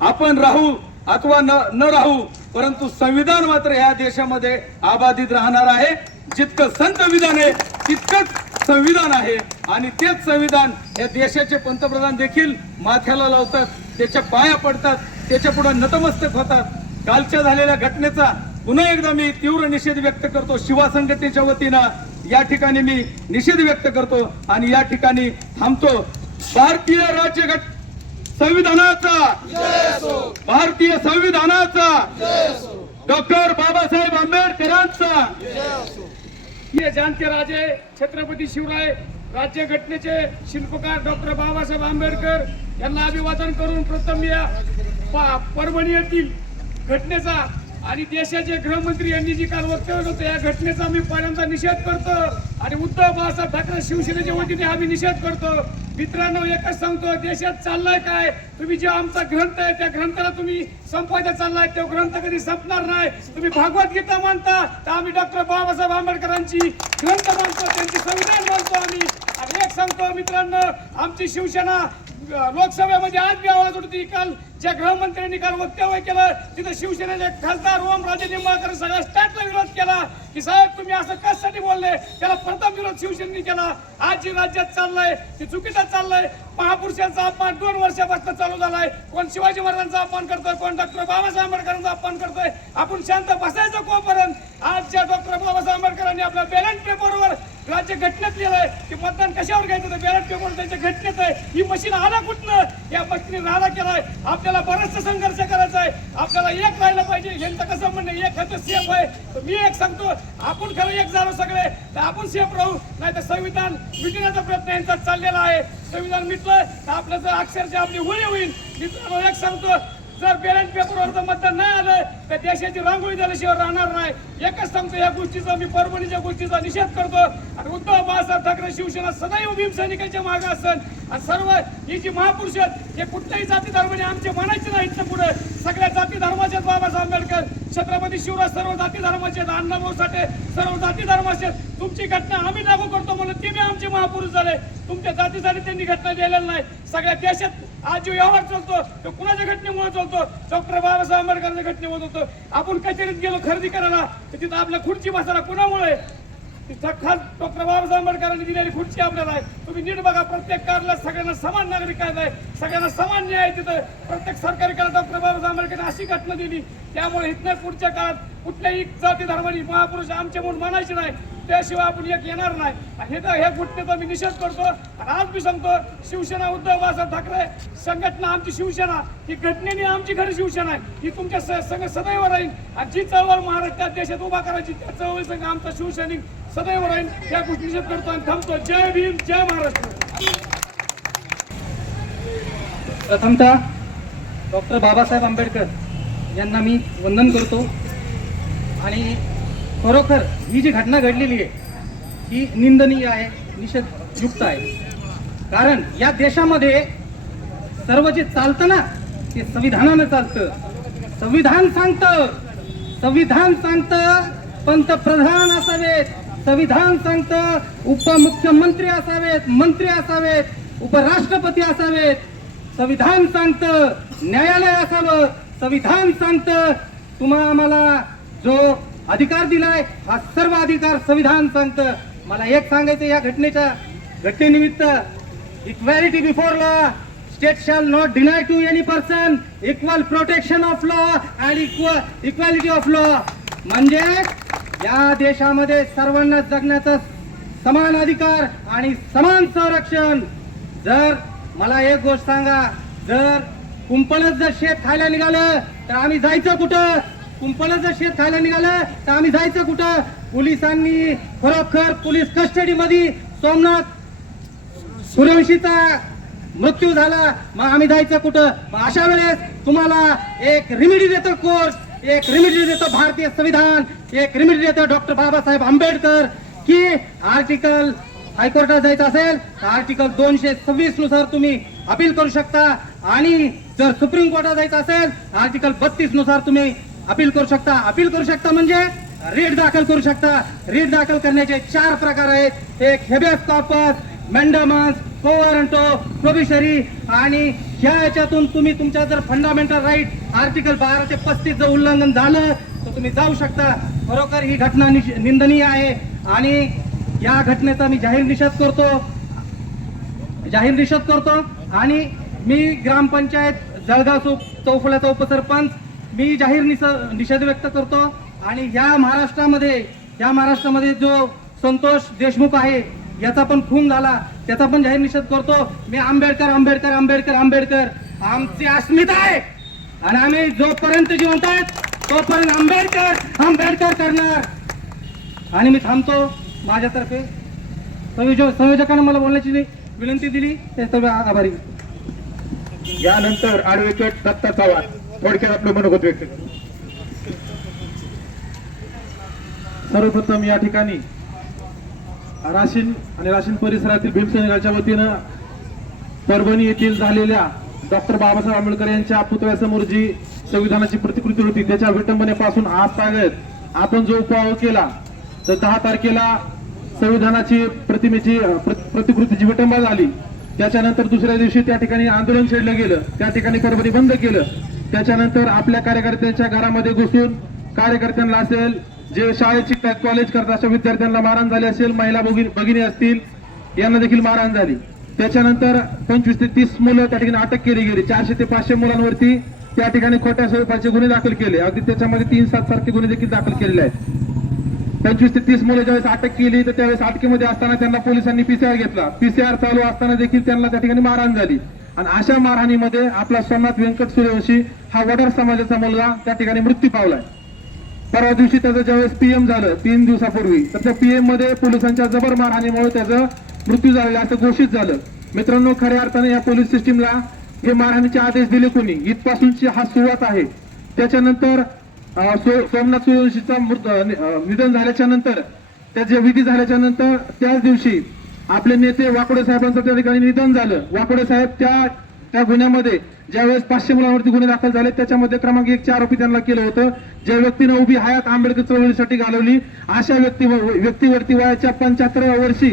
आपण राहू अथवा न राहू, परंतु संविधान मात्र ह्या देशामध्ये अबाधित राहणार आहे. जितकं संत विधान आहे तितकंच संविधान आहे, आणि तेच संविधान या देशाचे पंतप्रधान देखील माथ्याला लावतात, त्याच्या पाया पडतात, त्याच्या पुढे नतमस्तक होतात. कालच्या झालेल्या घटनेचा पुन्हा एकदा मी तीव्र निषेध व्यक्त करतो. शिवा संघटनेच्या वतीनं या ठिकाणी मी निषेध व्यक्त करतो आणि या ठिकाणी थांबतो. भारतीय संविधानाचा, भारतीय संविधानाचा, डॉक्टर बाबासाहेब आंबेडकरांचा. ये जाणते राजे छत्रपती शिवराय राज्यघटनेचे शिल्पकार डॉक्टर बाबासाहेब आंबेडकर यांना अभिवादन करून प्रथम या परभणी येथील घटनेचा आणि देशाचे गृहमंत्री यांनी जी काल वक्तव्य होतं या घटनेचा मी पहिल्यांदा निषेध करतो आणि उद्धव बाळासाहेब ठाकरे शिवसेनेच्या वतीने आम्ही निषेध करतो. मित्रांनो, एकच सांगतो, देशात चाललाय काय, तुम्ही जे आमचा ग्रंथ आहे त्या ग्रंथाला तुम्ही संपवायचा चाललाय, तो ग्रंथ कधी संपणार नाही. तुम्ही भागवतगीता मानता तर आम्ही डॉक्टर बाबासाहेब आंबेडकरांची ग्रंथ मानतो, त्यांची संविधान मानतो आम्ही. आणि एक सांगतो मित्रांनो, आमची शिवसेना लोकसभेमध्ये आज बी आवाज उठती. काल ज्या गृहमंत्र्यांनी काल वक्तव्य केलं तिथे शिवसेनेचे खासदार ओमराजे निंबाळकर सगळ्या स्टार्टला विरोध केला की साहेब तुम्ही असं कशासाठी बोलले. त्याला प्रथम विरोध शिवसेनेने केला. आज जी राज्यात चाललंय ते चुकीचं चाललंय. महापुरुषांचा अपमान 2 वर्षापासून चालू झालाय. कोण शिवाजी महाराजांचा अपमान करतोय, कोण डॉक्टर बाबासाहेब आंबेडकरांचा अपमान करतोय. आपण शांत बसायचं कोपर्यंत. आज ज्या डॉक्टर बाबासाहेब आंबेडकरांनी आपल्या बॅलेट पेपरवर राज्य घटनेत लिहिलंय की मतदान कशावर घ्यायचं, बॅलेट पेपर त्यांच्या घटनेत आहे. ही मशीन आला कुठनं, या मशीन राडा केलाय. आपल्याला बराचसा संघर्ष करायचा आहे. आपल्याला एक राहिलं पाहिजे. यांचं कसं म्हणणं एक हात सेफ आहे, तर मी एक सांगतो, आपण खरं एक झालो सगळे तर आपण सेफ राहू, नाही तर संविधान मिटण्याचा प्रयत्न यांचा चाललेला आहे. संविधान मिटलं तर आपलं जर अक्षरशः आपली होळी होईल. मित्रांनो, एक सांगतो, जर बॅलेट पेपरवर मतदान नाही आलं तर देशाची रांगोळी झाल्याशिवाय राहणार नाही. एकच सांगतो, या गोष्टीचा मी परभणीच्या गोष्टीचा निषेध करतो. आणि उद्धव बाळासाहेब ठाकरे शिवसेना सदैव भीमसैनिकांच्या मागे असेल. आणि सर्व ही जी महापुरुष आहेत हे कुठल्याही जाती धर्माने आमचे म्हणायचे नाहीत ना पुढे. सगळ्या जाती धर्माचे बाबासाहेब आंबेडकर, छत्रपती शिवराय सर्व जाती धर्माचे, अण्णाभाऊ साठे सर्व जाती धर्माचे. तुमची घटना आम्ही लागू करतो म्हणून ते बी आमचे महापुरुष झाले. तुमच्या जातीसाठी त्यांनी घटना दिलेल्या नाही. सगळ्या देशात आज जो व्यवहार चालतो तो कुणाच्या घटनेमुळे चालतो, डॉक्टर बाबासाहेब आंबेडकरांच्या घटनेमुळे होतो. आपण कचेरीत गेलो खरेदी करायला तर तिथं आपल्या खुर्ची बसायला कुणामुळे, खास डॉक्टर बाबासाहेब आंबेडकरांनी दिलेली खुर्ची आपल्याला आहे. तुम्ही नीट बघा, प्रत्येक कार्याला सगळ्यांना समान नागरिक कायदा आहे, सगळ्यांना समान न्याय आहे. तिथं प्रत्येक सरकारी कार्याला डॉक्टर बाबासाहेब आंबेडकरांनी अशी घटना दिली. त्यामुळे इथल्या पुढच्या काळात कुठल्याही जाती धर्माने महापुरुष आमचे म्हणून म्हणायचे नाही, त्याशिवाय आपण एक येणार नाही. ह्या घटनेचा मी निषेध करतो. आणि आज मी सांगतो, शिवसेना उद्धव बाळासाहेब ठाकरे संघटना आमची शिवसेना, ही घटनेने आमची खरी शिवसेना आहे. ही तुमच्या संघ सदैव राहील. आणि जी चळवळ महाराष्ट्रात देशात उभा करायची त्या चळवळी संघ आमचा शिवसैनिक सदैव राहील. या गोष्टी निषेध करतो आणि थांबतो. जय भीम, जय महाराष्ट्र. प्रथमतः डॉक्टर बाबासाहेब आंबेडकर यांना मी वंदन करतो. आणि खरोखर ही जी घटना घडलेली आहे ही निंदनीय आहे, निषेधयुक्त आहे. कारण या देशामध्ये सर्व जे चालतं ना ते संविधानानं चालतं. संविधान सांगतं पंतप्रधान असावेत, संविधान सांगतं उपमुख्यमंत्री असावेत, मंत्री असावेत, उपराष्ट्रपती असावेत. संविधान सांगतं न्यायालय असावं, संविधान सांगतं. आम्हाला जो अधिकार दिलाय हा सर्व अधिकार संविधान सांगतं. मला एक सांगायचं या घटनेनिमित्त, equality before law, state shall not deny to any person equal protection of law and equality of law. म्हणजे या देशामध्ये सर्वांना जगण्याचा समान अधिकार आणि समान संरक्षण. जर मला एक गोष्ट सांगा, जर कुंपणच जर शेत खायला निघालं तर आम्ही जायचं कुठं? कुंपणच जर शेत खायला निघालं तर आम्ही जायचं कुठं? पोलिसांनी खरोखर पोलीस कस्टडीमध्ये सोमनाथ सूर्यवंशीचा मृत्यू झाला, मग आम्ही जायचं कुठं? मग अशा वेळेस तुम्हाला एक रेमेडी देतो कोर्ट, एक रेमेडी देतो भारतीय संविधान, एक रेमेडी देतो डॉक्टर बाबासाहेब आंबेडकर की आर्टिकल हायकोर्टात जायचं असेल तर आर्टिकल 226 नुसार तुम्ही अपील करू शकता, आणि जर सुप्रीम कोर्टात जायचं असेल आर्टिकल 32 नुसार तुम्ही अपील करू शकता. अपील करू शकता म्हणजे रिट दाखल करू शकता. रिट दाखल करण्याचे 4 प्रकार आहेत. एक हेबियस कॉर्पस, मेंडामस, कोवरंटो, प्रोबिशरी, आणि याच्यातून तुम्ही तुमच्या जर फंडामेंटल राईट आर्टिकल 12 ते 35 जर उल्लंघन झालं तर तुम्ही जाऊ शकता. खरोखर ही घटना निंदनीय आहे आणि या घटनेचा मी जाहीर निषेध करतो. आणि मी ग्रामपंचायत जळगाव चौफुल्याचा उपसरपंच मी जाहीर निषेध व्यक्त करतो. आणि या महाराष्ट्रामध्ये जो संतोष देशमुख आहे याचा पण खून झाला, त्याचा पण जाहीर निषेध करतो. मी आंबेडकर आंबेडकर आंबेडकर आंबेडकर आमची अस्मिता आहे आणि आम्ही जोपर्यंत जिवंत आहेत तोपर्यंत आंबेडकर आंबेडकर करणार. आणि मी थांबतो. माझ्यातर्फे संयोजकांना मला बोलण्याची विनंती दिली त्यासाठी आभारी. यानंतर ॲडव्होकेट दत्ता चव्हाण थोडक्यात आपलं मनोगत व्यक्त करू. सर्वप्रथम या ठिकाणी राशीन आणि राशीन परिसरातील भीमसैनिकांच्या वतीनं परभणी येथील झालेल्या डॉक्टर बाबासाहेब आंबेडकर यांच्या पुतळ्यासमोर जी संविधानाची प्रतिकृती होती त्याच्या विटंबनेपासून आज तागत आपण जो उपवास केला तर 10 तारखेला संविधानाची प्रतिकृतीची विटंबना झाली. त्याच्यानंतर दुसऱ्या दिवशी त्या ठिकाणी आंदोलन छेडलं गेलं, त्या ठिकाणी परभणी बंद केलं. त्याच्यानंतर आपल्या कार्यकर्त्यांच्या घरामध्ये घुसून कार्यकर्त्यांना असेल, जे शाळेत शिकतात कॉलेज करतात अशा विद्यार्थ्यांना मारहाण झाली असेल, महिला भगिनी असतील यांना देखील मारहाण झाली. त्याच्यानंतर 25 ते 30 मुलं त्या ठिकाणी अटक केली गेली. 400 ते 500 मुलांवरती त्या ठिकाणी खोट्या स्वरूपाचे गुन्हे दाखल केले. अगदी त्याच्यामध्ये 3-7 सारखे गुन्हे देखील दाखल केलेले आहेत. 25 ते 30 मुलं ज्यावेळेस अटक केली तर त्यावेळेस अटकेमध्ये असताना त्यांना पोलिसांनी PCR घेतला. PCR चालू असताना देखील त्यांना त्या ठिकाणी मारहाण झाली. आणि अशा मारहाणीमध्ये आपला सोमनाथ व्यंकट सूर्यवंशी हा वडार समाजाचा मुलगा त्या ठिकाणी मृत्यू पावलाय. परवा दिवशी त्याचं ज्यावेळेस PM झालं 3 दिवसापूर्वी, तर त्या PM मध्ये पोलिसांच्या जबर मारहाणीमुळे त्याचं मृत्यू झालेला असं घोषित झालं. मित्रांनो, खऱ्या अर्थाने या पोलीस सिस्टीमला हे मारहाणीचे आदेश दिले कोणी? इथपासूनची हा सुरुवात आहे. त्याच्यानंतर सोमनाथ सूर्यवंशीचा निधन झाल्याच्या नंतर, त्याचे विधी झाल्याच्या नंतर त्याच दिवशी आपले नेते वाकोडे साहेबांचं त्या ठिकाणी निधन झालं. वाकोडे साहेब त्या गुन्ह्यामध्ये ज्यावेळेस 500 मुलांवरती गुन्हे दाखल झाले त्याच्यामध्ये क्रमांक 1चे आरोपी त्यांना केलं होतं. ज्या व्यक्तीनं उभी हयात आंबेडकर चळवळीसाठी घालवली अशा व्यक्तीवरती वयाच्या 75व्या वर्षी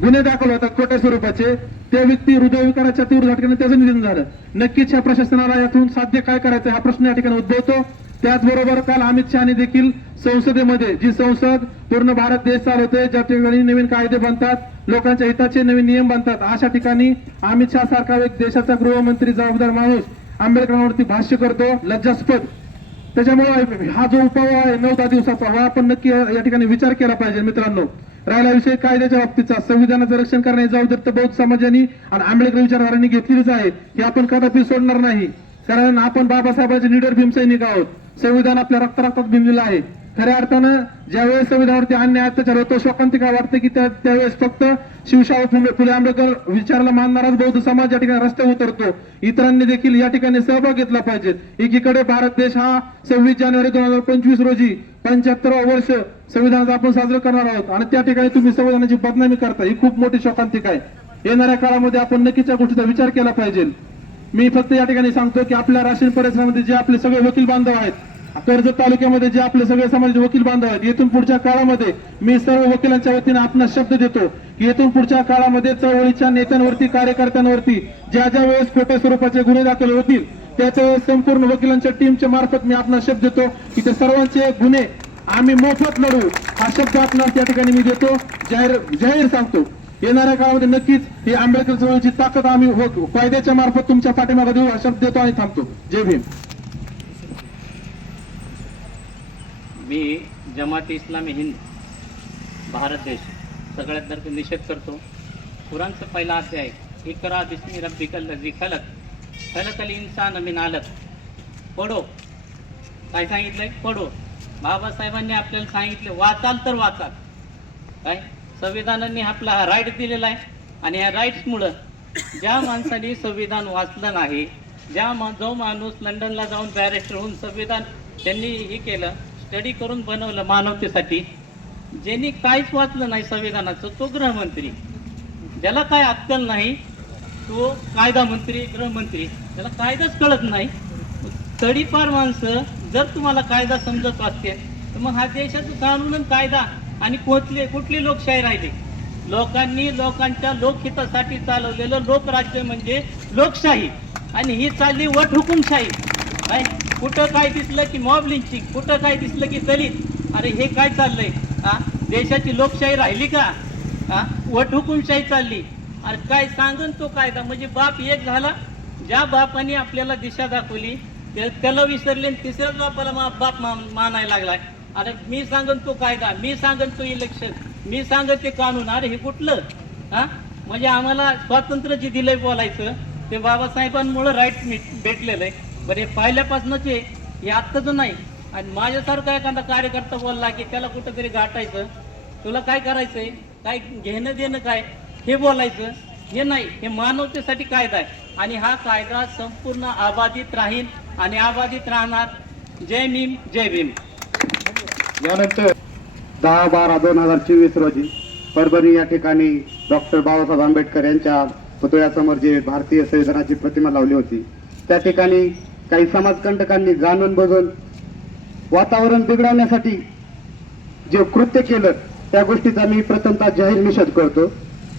गुन्हे दाखल होतात खोट्या स्वरूपाचे. त्या व्यक्ती हृदयविकाराच्या तीव्र झटक्याने त्याचं निधन झालं. नक्कीच या प्रशासनाला यातून साध्य काय करायचं हा प्रश्न या ठिकाणी उद्भवतो. त्याचबरोबर काल अमित शहाने देखील संसदेमध्ये, जी संसद पूर्ण भारत देश चालवते, ज्या ठिकाणी नवीन कायदे बनतात, लोकांच्या हिताचे नवीन नियम बनतात, अशा ठिकाणी अमित शहा सारखा एक देशाचा गृहमंत्री जबाबदार माणूस आंबेडकरांवरती भाष्य करतो, लज्जास्पद. त्याच्यामुळे हा जो उपाय आहे 9-10 दिवसाचा, हा आपण नक्की या ठिकाणी विचार केला पाहिजे. मित्रांनो, राहिला विषय कायद्याच्या बाबतीचा, संविधानाचं रक्षण करण्याची जबाबदारी तर बौद्ध समाजाने आणि आंबेडकर विचारधारांनी घेतलीच आहे, हे आपण कदापि सोडणार नाही. कारण आपण बाबासाहेबांचे निडर भीमसैनिक आहोत. संविधान आपल्या रक्तात भिनलेलं आहे. खऱ्या अर्थानं ज्यावेळेस संविधानावरती अन्याय अत्याचार होतो, शोकांतिका वाटतं की त्यावेळेस फक्त शिवशाहू फुले आंबेडकर विचाराला मानणाराच बौद्ध समाज या ठिकाणी रस्त्यावर उतरतो. इतरांनी देखील या ठिकाणी सहभाग घेतला पाहिजे. एकीकडे भारत देश हा 26 जानेवारी 2025 रोजी 75वं वर्ष संविधानाचं आपण साजरं करणार आहोत आणि त्या ठिकाणी तुम्ही संविधानाची बदनामी करता, ही खूप मोठी शोकांतिका आहे. येणाऱ्या काळामध्ये आपण नक्कीच या गोष्टीचा विचार केला पाहिजे. मी फक्त या ठिकाणी सांगतो की आपल्या राशीन परिसरामध्ये जे आपले सगळे वकील बांधव आहेत, कर्जत तालुक्यामध्ये जे आपले सगळे समाजाचे वकील बांधव आहेत, येथून पुढच्या काळामध्ये मी सर्व वकिलांच्या वतीने आपणास शब्द देतो की येथून पुढच्या काळामध्ये चळवळीच्या नेत्यांवरती, कार्यकर्त्यांवरती ज्या वेळेस खोट्या स्वरूपाचे गुन्हे दाखल होतील त्याच संपूर्ण वकिलांच्या टीमच्या मार्फत मी आपला शब्द देतो की ते सर्वांचे गुन्हे आम्ही मोफत लढू, हा शब्द आपल्याला त्या ठिकाणी मी देतो, जाहीर सांगतो. येणाऱ्या काळामध्ये नक्कीच ही आंबेडकर चळवळीची ताकद आम्ही कायद्याच्या मार्फत तुमच्या पाठीमागे देऊ, हा शब्द देतो आणि थांबतो. जय भीम. मी जमात इस्लामी हिंद भारत देश सगळ्यात तर्फे निषेध करतो. कुराणचा पहिला अध्याय इकरा बिस्मी रब्बिकल लजी खलक खलकल इंसान मिन अलक. पढो, काय सांगितलंय? पढो. बाबासाहेबांनी आपल्याला सांगितले वाचाल तर वाचाल. काय संविधानाने आपला हा राईट दिलेला आहे आणि या राईट्समुळं ज्या माणसाने संविधान वाचलं नाही, जो माणूस लंडनला जाऊन बॅरिस्टर होऊन संविधान त्यांनी हे केलं, स्टडी करून बनवलं मानवतेसाठी, ज्यांनी काहीच वाचलं नाही संविधानाचं तो गृहमंत्री, ज्याला काय अक्कल नाही तो कायदा मंत्री, गृहमंत्री, त्याला कायदाच कळत नाही. तडीपार माणसं जर तुम्हाला कायदा समजत असते तर मग हा देशाचं कानून कायदा आणि कुठली लोकशाही राहिली? लोकांनी लोकांच्या लोकहितासाठी चालवलेलं लोकराज्य म्हणजे लोकशाही, आणि ही चालली वट हुकुमशाही. काय कुठं काय दिसलं की मॉब लिंचिंग, कुठं काय दिसलं की दलित. अरे हे काय चाललंय? देशाची लोकशाही राहिली का? वट हुकुमशाही चालली. अरे काय सांगन तो कायदा म्हणजे बाप एक झाला. ज्या बापाने आपल्याला दिशा दाखवली त्याला विसरले, तिसऱ्याच बापाला बाप मानायला लागलाय. अरे मी सांगन तो कायदा, मी सांगन तो इलेक्शन, मी सांगन ते कानून. अरे हे कुठलं? म्हणजे आम्हाला स्वातंत्र्य जे दिलंय बोलायचं ते बाबासाहेबांमुळे राईट भेटलेलं आहे. बरं हे पहिल्यापासूनच हे आत्ताच नाही. आणि माझ्यासारखा एखादा कार्यकर्ता बोलला की त्याला कुठंतरी गाठायचं, तुला काय करायचंय, काय घेणं देणं काय, हे बोलायचं, हे नाही. हे मानवतेसाठी कायदा आहे आणि हा कायदा संपूर्ण आबाधित राहील आणि आबाधित राहणार. जय भीम, जय भीम. यानंतर 10/12/2024 रोजी परभणी या ठिकाणी डॉक्टर बाबासाहेब आंबेडकर यांच्या पुतळ्यासमोर जे भारतीय संविधानाची प्रतिमा लावली होती, त्या ठिकाणी काही समाजकंटकांनी जाणून बघून वातावरण बिघडवण्यासाठी जे कृत्य केलं त्या गोष्टीचा मी प्रथमतः जाहीर निषेध करतो.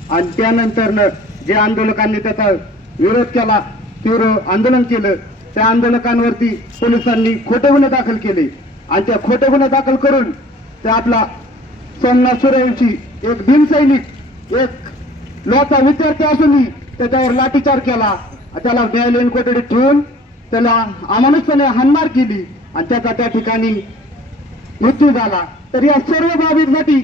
आणि त्यानंतर जे आंदोलकांनी त्याचा विरोध केला, तीव्र आंदोलन केलं, त्या आंदोलकांवरती पोलिसांनी खोटे गुन्हे दाखल केले आणि त्या खोटे गुन्हे दाखल करून ते आपला सोमनाथ सूर्यवंशी एक भीमसैनिक, एक लॉचा विद्यार्थी असूनही त्याच्यावर लाठीचार केला, त्याला न्यायालयीन कोठडीत ठेवून त्याला अमानुषपणे हाणमार केली आणि त्याचा त्या ठिकाणी मृत्यू झाला. तर या सर्व बाबींसाठी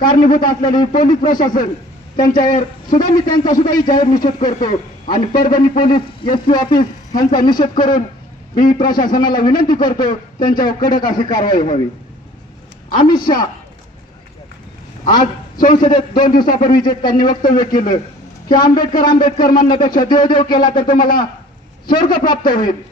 कारणीभूत असलेले पोलीस प्रशासन त्यांच्यावर सुद्धा मी त्यांचा सुद्धा जाहीर निषेध करतो. आणि परभणी पोलीस एसपी ऑफिस यांचा निषेध करून मी प्रशासनाला विनंती करतो त्यांच्यावर कडक अशी कारवाई व्हावी. अमित शहा आज संसदेत 2 दिवसापूर्वी जे त्यांनी वक्तव्य केलं की आंबेडकर म्हणण्यापेक्षा देवदेव केला तर तुम्हाला स्वर्ग प्राप्त होईल.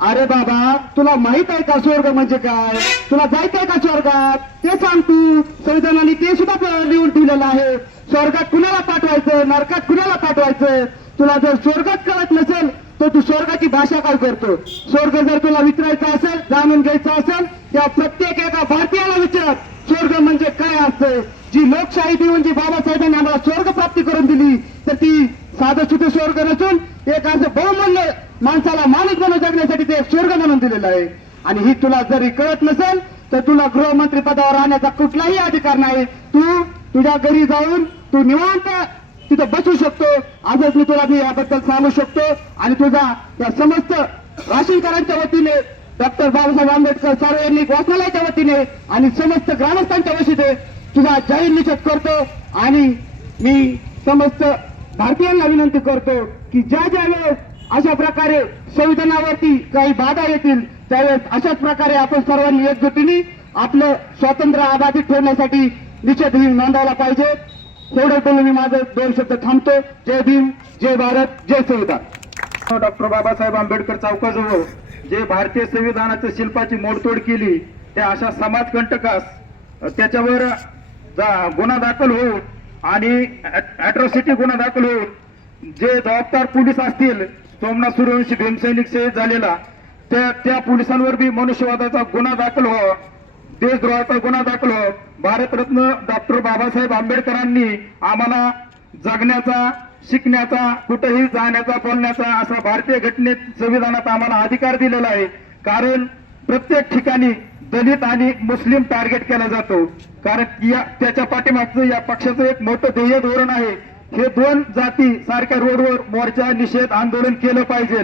अरे बाबा, तुला माहित आहे का स्वर्ग म्हणजे काय? तुला जायचंय का स्वर्गात? ते सांग तू. संविधानाने ते सुद्धा लिहून ठेवलेलं आहे. स्वर्गात कुणाला पाठवायचं, नरकात कुणाला पाठवायचं. तुला जर स्वर्गात कळत नसेल तर तू स्वर्गाची भाषा काय करतो? स्वर्ग जर तुला विचारायचं असेल, जाणून घ्यायचं असेल, त्या प्रत्येक एका भारतीयाला विचार स्वर्ग म्हणजे काय असतं. जी लोकशाही देऊन जी बाबासाहेबांनी आम्हाला स्वर्ग प्राप्ती करून दिली तर ती साधं सुधे स्वर्ग नसून एक असं बहुमूल्य माणसाला माणूस बनवून जगण्यासाठी ते स्वर्ग म्हणून दिलेलं आहे. आणि ही तुला जरी कळत नसेल तर तुला गृहमंत्री पदावर राहण्याचा कुठलाही अधिकार नाही. तू तुझ्या घरी जाऊन तू निवांत तिथं बसू शकतो. आजच मी तुला याबद्दल सांगू शकतो. आणि तुझा या समस्त राशीनकरांच्या वतीने, डॉक्टर बाबासाहेब आंबेडकर सार्वजनिक वाचनालयाच्या वतीने आणि समस्त ग्रामस्थांच्या वतीने तुझा जाहीर निषेध करतो. आणि मी समस्त भारतीयांना विनंती करतो की ज्या वेळेस अशा प्रकारे संविधानावरती काही बाधा येतील त्यावेळेस अशाच प्रकारे आपण सर्वांनी एकजुटीने आपलं स्वातंत्र्य अबाधित ठेवण्यासाठी निषेध नोंदवला पाहिजे. एवढं बोलून मी माझे 2 शब्द थांबतो. जय भीम, जय भारत, जय संविधान. डॉक्टर बाबासाहेब आंबेडकर चौकाजवळ जे भारतीय संविधानाच्या शिल्पाची मोडतोड केली त्या अशा समाजकंटकास त्याच्यावर गुन्हा दाखल होऊन आणि अॅट्रॉसिटी गुन्हा दाखल होऊन जे जबाबदार पोलीस असतील, सोमनाथ सूर्यवंशी भीमसैनिक शहीद झालेला, त्या पोलिसांवर बी मनुष्यवादाचा गुन्हा दाखल व्हावा, देशद्रोहाचा गुन्हा दाखल व्हावा. भारतरत्न डॉक्टर बाबासाहेब आंबेडकरांनी आम्हाला जगण्याचा, शिकण्याचा, कुठेही जाण्याचा, बोलण्याचा असा भारतीय घटनेत, संविधानात आम्हाला अधिकार दिलेला आहे. कारण प्रत्येक ठिकाणी दलित आणि मुस्लिम टार्गेट केला जातो. कारण त्याच्या पाठीमागचं या पक्षाचं एक मोठं ध्येय धोरण आहे. हे दोन जाती सारख्या रोडवर मोर्चा, निषेध, आंदोलन केलं पाहिजे.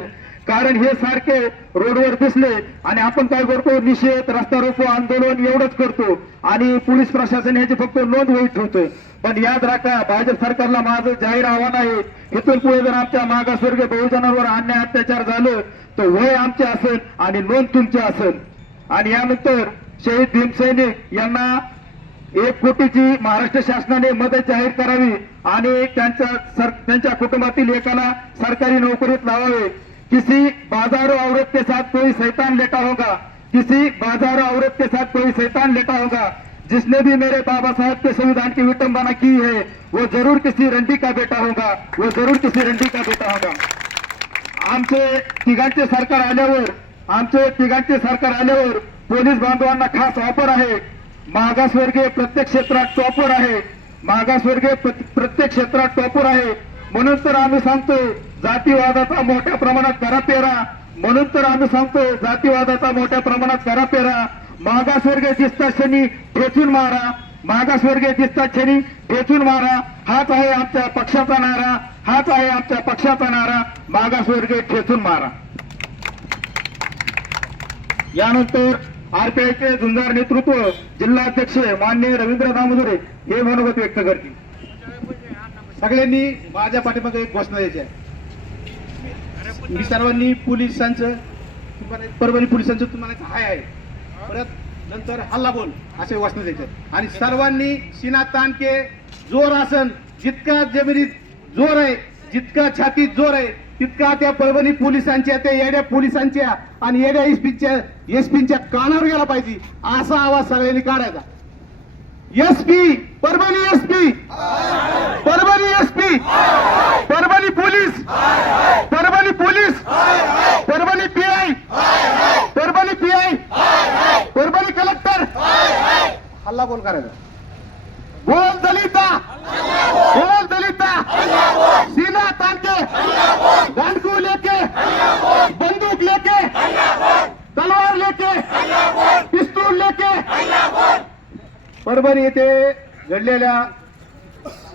कारण हे सारखे रोडवर दिसले आणि आपण काय करतो, निषेध, रस्ता रोको, आंदोलन एवढंच करतो आणि पोलीस प्रशासन ह्याची फक्त नोंद होईल ठेवतोय. पण याद राखा, भाजप सरकारला माझं जाहीर आव्हान आहे, इथून पुढे जर आमच्या मागासवर्गीय बहुजनांवर अन्याय अत्याचार झालं तर वय आमचे असेल आणि नोंद तुमची असेल. आणि यानंतर शहीद भीमसैनिक यांना 1 कोटीची महाराष्ट्र शासनाने मदत जाहीर करावी आणि त्यांच्या कुटुंबातील एकाला सरकारी नोकरीत लावावे. किसी बाजारो औरत के साथ कोई शैतान लेटा होगा, किसी बाजारो औरत के साथ कोई शैतान लेटा होगा. जिसने भी मेरे बाबा साहब के संविधान की विटंबना की है वो जरूर किसी रंडी का बेटा होगा, वो जरूर किसी रंडी का बेटा होगा. आमचे तिघांचे सरकार आल्यावर पोलीस बांधवांना खास ऑफर आहे. मागासवर्गीय प्रत्येक क्षेत्रात टॉपर आहे. म्हणून तर आम्ही सांगतोय जातीवादाचा मोठ्या प्रमाणात करा पेरा. मागासवर्गीय दिसता क्षणी ठेचून मारा. हाच आहे आमच्या पक्षाचा नारा, मागासवर्गीय ठेचून मारा. यानंतर आरपीआयचे झुंजार नेतृत्व जिल्हाध्यक्ष माननीय रवींद्र दामोदरे हे मनोगत व्यक्त करतील. सगळ्यांनी माझ्या पाठीमागे एक घोषणा द्यायची आहे. मी सर्वांनी पोलिसांचं, परभणी पोलिसांचं तुम्हाला हाय आहे, परत नंतर हल्ला बोल असे घोषणा द्यायचे आणि सर्वांनी सीना ताण के जोर आसन, जितका जमिनीत जोर आहे, जितका छातीत जोर आहे, तितका त्या परभणी पोलिसांच्या, त्या येड्या पोलिसांच्या आणि येड्या एसपीच्या कानावर गेला पाहिजे असा आवाज सगळ्यांनी काढायचा. SP, Parbhani SP, Parbhani SP, Parbhani police, Parbhani PI, Parbhani collector, हल्ला बोल करायचा. बोल दलिता, सीना तान के, गांडू लेके, बंदूक लेके, तलवार लेके, पिस्तूल लेके. परभणी येथे घडलेल्या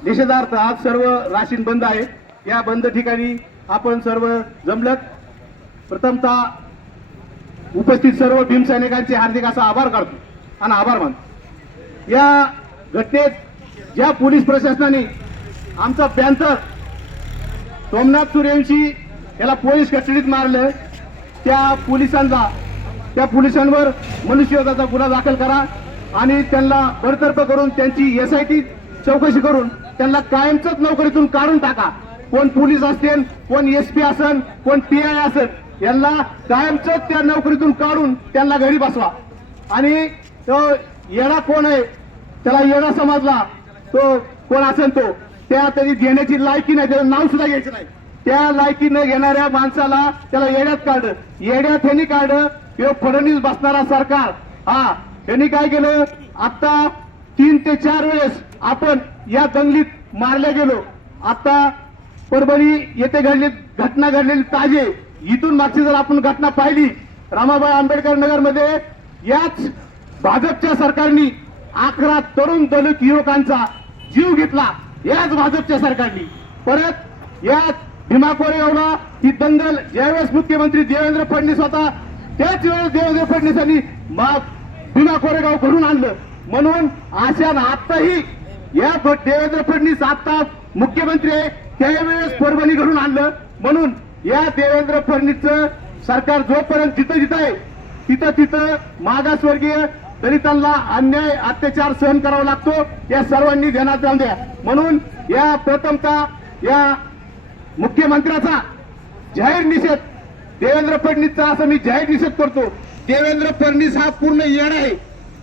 निषेधार्थ आज सर्व राशीन बंद आहे. या बंद ठिकाणी आपण सर्व जमलत. प्रथमतः उपस्थित सर्व भीमसैनिकांचे हार्दिक असा आभार करतो आणि आभार मानतो. या घटनेत ज्या पोलीस प्रशासनाने आमचा पॅन्थर सोमनाथ सूर्यवंशी याला पोलीस कस्टडीत मारलं, त्या पोलिसांवर मनुष्यवधाचा गुन्हा दाखल करा आणि त्यांना बडतर्फ करून त्यांची SIT चौकशी करून त्यांना कायमच नोकरीतून काढून टाका. कोण पोलीस असतील, कोण SP असेल, कोण PI असेल, यांना कायमच त्या नोकरीतून काढून त्यांना घरी बसवा. आणि तो येडा कोण आहे, त्याला येडा समजला, तो कोण असेल तो, त्या तरी घेण्याची लायकी नाही, त्याचं नाव सुद्धा घ्यायचं नाही. त्या लायकीनं घेणाऱ्या माणसाला त्याला येड्यात काढलं. येड्यात ह्यांनी काढलं किंवा फडणवीस बसणारा सरकार. यांनी काय केलं, आता 3 ते 4 वेळेस आपण या दंगलीत मारल्या गेलो. आता परभणी येथे घटना घडलेली ताजे, इथून मागची जर आपण घटना पाहिली, रामाबाई आंबेडकर नगरमध्ये याच भाजपच्या सरकारने 11 तरुण दलित युवकांचा जीव घेतला. याच भाजपच्या सरकारने. परत या भीमा कोरेगावला ही दंगल ज्यावेळेस मुख्यमंत्री देवेंद्र फडणवीस होता, त्याच वेळेस देवेंद्र फडणवीसांनी भीमा कोरेगाव घडून आणलं. म्हणून अशा आताही या देवेंद्र फडणवीस आता मुख्यमंत्री आहे, त्यावेळेस परभणी घडून आणलं. म्हणून या देवेंद्र फडणवीसचं सरकार जोपर्यंत जिथं आहे तिथं मागासवर्गीय दलितांना अन्याय अत्याचार सहन करावा लागतो. या सर्वांनी ध्यानात राहून द्या. म्हणून या प्रथमतः या मुख्यमंत्र्याचा जाहीर निषेध, देवेंद्र फडणवीसचा असं मी जाहीर निषेध करतो. देवेंद्र फडणवीस हा पूर्ण येडा आहे.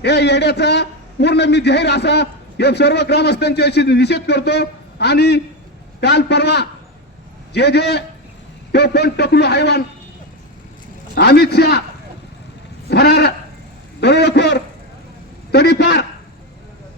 या येड्याचा पूर्ण मी जाहीर असा या सर्व ग्रामस्थांच्याशी निषेध करतो. आणि काल परवा जे तो कोण टकलू हैवान अमित शहा फरार दरोडेखोर तडीपार,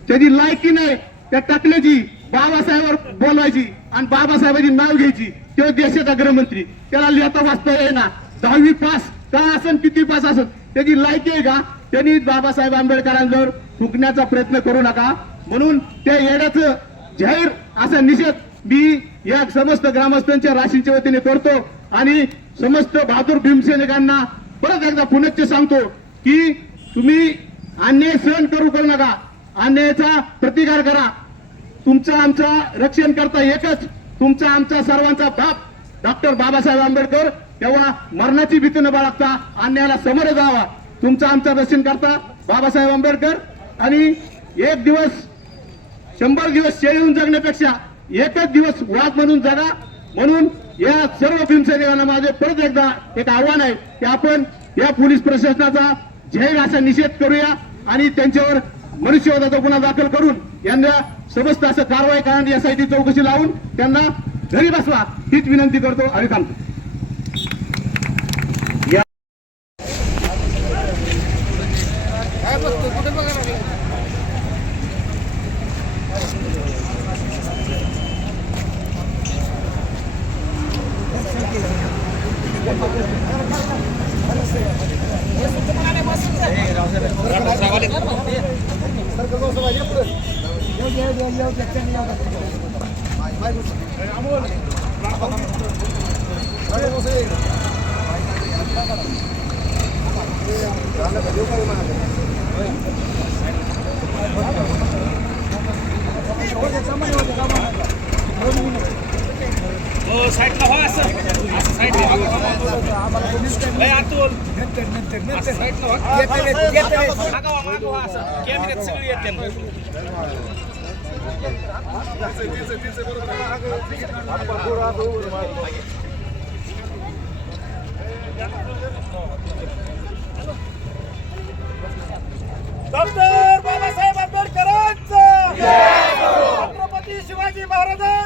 त्याची लायकी नाही त्या टाकल्याची, बाबासाहेबांवर बोलवायची आणि बाबासाहेबांची नाव घ्यायची. तो देशाचा गृहमंत्री, त्याला लिहिता वाचता येईना, 10वी पास का असन किती पास असन, त्याची लायकी आहे का? त्यांनी बाबासाहेब आंबेडकरांवर थुकण्याचा प्रयत्न करू नका. म्हणून त्या येड्याचं जाहीर असा निषेध मी या समस्त ग्रामस्थांच्या राशींच्या वतीने करतो आणि समस्त बहादूर भीमसैनिकांना परत एकदा पुनश्च सांगतो की तुम्ही अन्याय सहन करू नका, अन्यायाचा प्रतिकार करा. तुमचा आमचा रक्षण करता एकच तुमचा आमचा सर्वांचा बाप डॉक्टर बाबासाहेब आंबेडकर. तेव्हा मरणाची भीती न बाळगता अन्यायाला समोर जावा. तुमचा आमचा रक्षण करता बाबासाहेब आंबेडकर. आणि एक दिवस 100 दिवस शेळी होऊन जगण्यापेक्षा एकच दिवस वाघ म्हणून जगा. म्हणून या सर्व भीमसैनिकांना माझे परत एकदा एक आव्हान आहे की आपण या पोलीस प्रशासनाचा जाहीर असा निषेध करूया आणि त्यांच्यावर मनुष्यवधाचा गुन्हा दाखल करून यांना समस्त असं कारवाई करा आणि यासाठी चौकशी लावून त्यांना घरी बसवा हीच विनंती करतो आणि थांबतो. डॉक्टर बाबासाहेब आंबेडकरांचा छत्रपती शिवाजी महाराज